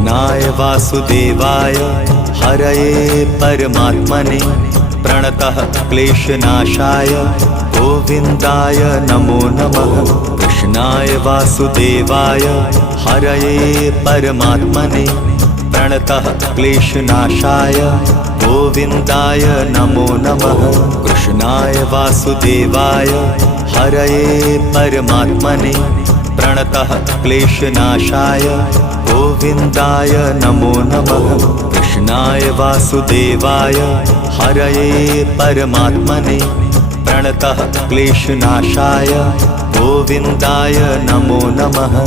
कृष्णाय वासुदेवाय हरये परमात्मने प्रणतः क्लेशनाशाय गोविन्दाय नमो नमः। कृष्णाय वासुदेवाय हरये परमात्मने प्रणतः क्लेशनाशाय गोविन्दाय नमो नमः। कृष्णाय वासुदेवाय हरये परमात्मने प्रणतः क्लेशनाशाय गोविन्दाय नमो नमः। कृष्णाय वासुदेवाय हरये परमात्मने प्रणतः क्लेशनाशाय गोविन्दाय नमो नमः।